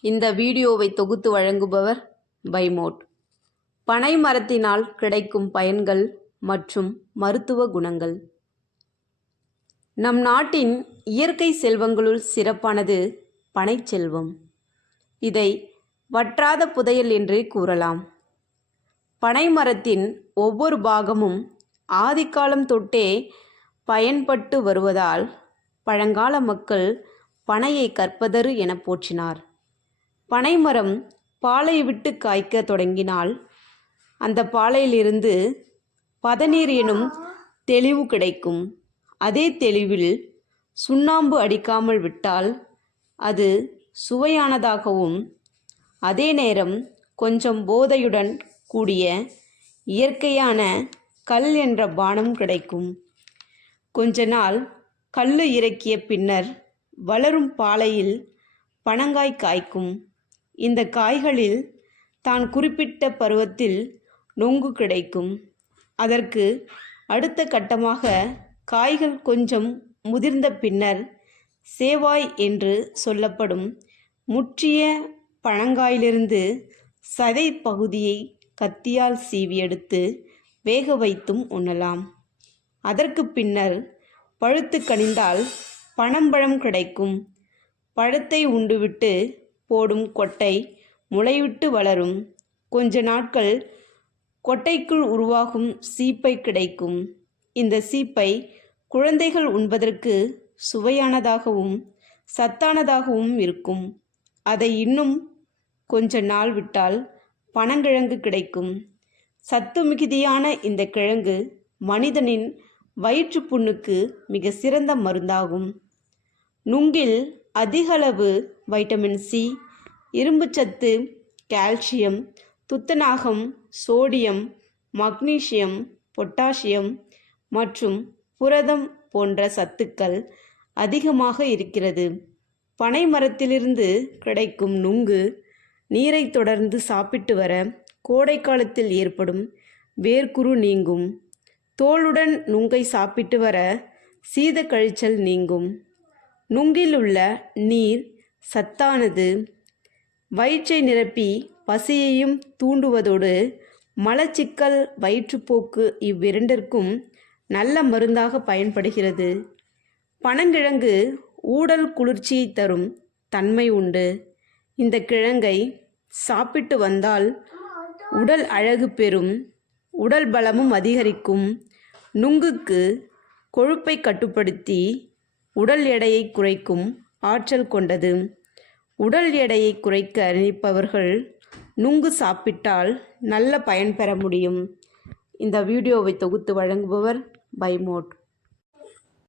இந்த வீடியோவை தொகுத்து வழங்குபவர் பைமோட். பனை மரத்தினால் கிடைக்கும் பயன்கள் மற்றும் மருத்துவ குணங்கள். நம் நாட்டின் இயற்கை செல்வங்களுள் சிறப்பானது பனைச்செல்வம் இதை வற்றாத புதையல் என்றே கூறலாம். பனை மரத்தின் ஒவ்வொரு பாகமும் ஆதிக்காலம் தொட்டே பயன்பட்டு வருவதால் பழங்கால மக்கள் பனையை கற்பதரு என போற்றினார். பனைமரம் பாலை விட்டு காய்க்க தொடங்கினால் அந்த பாலையிலிருந்து பதநீர் எனும் தெளிவு கிடைக்கும். அதே தெளிவில் சுண்ணாம்பு அடிக்காமல் விட்டால் அது சுவையானதாகவும் அதே நேரம் கொஞ்சம் போதையுடன் கூடிய இயற்கையான கல் என்ற பானம் கிடைக்கும். கொஞ்ச நாள் கல்லு இறக்கிய பின்னர் வளரும் பாலையில் பனங்காய் காய்க்கும். இந்த காய்களில் தான் குறிப்பிட்ட பருவத்தில் நொங்கு கிடைக்கும். அதற்கு அடுத்த கட்டமாக காய்கள் கொஞ்சம் முதிர்ந்த பின்னர் சேவாய் என்று சொல்லப்படும் முற்றிய பழங்காயிலிருந்து சதை பகுதியை கத்தியால் சீவி எடுத்து வேக வைத்தும் உண்ணலாம். அதற்கு பின்னர் பழுத்து கனிந்தால் பனம்பழம் கிடைக்கும். பழத்தை உண்டுவிட்டு போடும் கொட்டை முளைவிட்டு வளரும். கொஞ்ச நாட்கள் கொட்டைக்குள் உருவாகும் சீப்பை கிடைக்கும். இந்த சீப்பை குழந்தைகள் உண்பதற்கு சுவையானதாகவும் சத்தானதாகவும் இருக்கும். அதை இன்னும் கொஞ்ச நாள் விட்டால் பனங்கிழங்கு கிடைக்கும். சத்து மிகுதியான இந்த கிழங்கு மனிதனின் வயிற்று புண்ணுக்கு மிக சிறந்த மருந்தாகும். நுங்கில் அதிகளவு வைட்டமின் சி இரும்புச்சத்து கால்சியம் துத்தநாகம் சோடியம் மக்னீசியம் பொட்டாசியம் மற்றும் புரதம் போன்ற சத்துக்கள் அதிகமாக இருக்கிறது. பனை மரத்திலிருந்து கிடைக்கும் நுங்கு நீரை தொடர்ந்து சாப்பிட்டு வர கோடை காலத்தில் ஏற்படும் வேர்க்குரு நீங்கும். தோலுடன் நுங்கை சாப்பிட்டு வர சீத கழிச்சல் நீங்கும். நுங்கில் உள்ள நீர் சத்தானது. வயிற்றை நிரப்பி பசியையும் தூண்டுவதோடு மலச்சிக்கல் வயிற்றுப்போக்கு இவ்விரண்டிற்கும் நல்ல மருந்தாக பயன்படுகிறது. பனங்கிழங்கு ஊடல் குளிர்ச்சியை தரும் தன்மை உண்டு. இந்த கிழங்கை சாப்பிட்டு வந்தால் உடல் அழகு பெறும் உடல் பலமும் அதிகரிக்கும். நுங்குக்கு கொழுப்பை கட்டுப்படுத்தி உடல் எடையை குறைக்கும். ஆற்றல் கொண்டது. உடல் எடையை குறைக்க நினைப்பவர்கள் நுங்கு சாப்பிட்டால் நல்ல பயன் பெற முடியும். இந்த வீடியோவை தொகுத்து வழங்குபவர் பைமோட்.